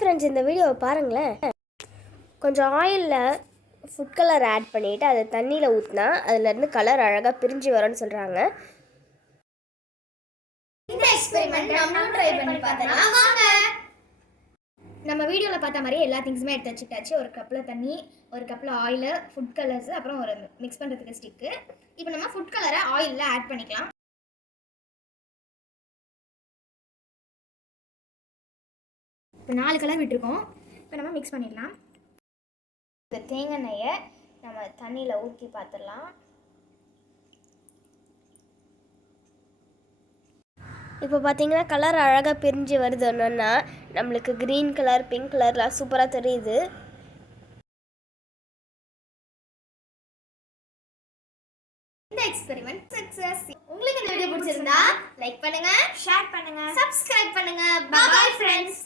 Friends, இந்த வீடியோவை பாருங்களேன். கொஞ்சம் ஆயிலில் ஃபுட் கலர் ஆட் பண்ணிவிட்டு அதை தண்ணியில் ஊற்றினா அதுலேருந்து கலர் அழகாக பிரிஞ்சு வரும்னு சொல்கிறாங்க. இந்த எக்ஸ்பெரிமெண்ட் நம்மளும் ட்ரை பண்ணி பார்த்தலாம் வாங்க. நம்ம வீடியோவில் பார்த்த மாதிரியே எல்லா திங்ஸுமே எடுத்து வச்சுட்டாச்சு. ஒரு கப்பில் தண்ணி, ஒரு கப்பில் ஆயில், ஃபுட் கலர்ஸ், அப்புறம் ஒரு மிக்ஸ் பண்ணுறதுக்கு ஸ்டிக்கு. இப்போ நம்ம ஃபுட் கலரை ஆயிலில் ஆட் பண்ணிக்கலாம். இப்போ 4 கலர் விட்டுருக்கோம். இப்போ நம்ம மிக்ஸ் பண்ணிடலாம். இந்த தேங்காய் எண்ணெயை நம்ம தண்ணியில் ஊற்றி பார்த்துடலாம். இப்போ பார்த்தீங்கன்னா கலர் அழகாக பிரிஞ்சு வருது. ஒன்றுன்னா நம்மளுக்கு க்ரீன் கலர், பிங்க் கலர்லாம் சூப்பராக தெரியுது. இந்த எக்ஸ்பெரிமெண்ட் சக்சஸ். உங்களுக்கு இந்த வீடியோ பிடிச்சிருந்தா லைக் பண்ணுங்க, ஷேர் பண்ணுங்க, சப்ஸ்கிரைப் பண்ணுங்க. Bye bye friends.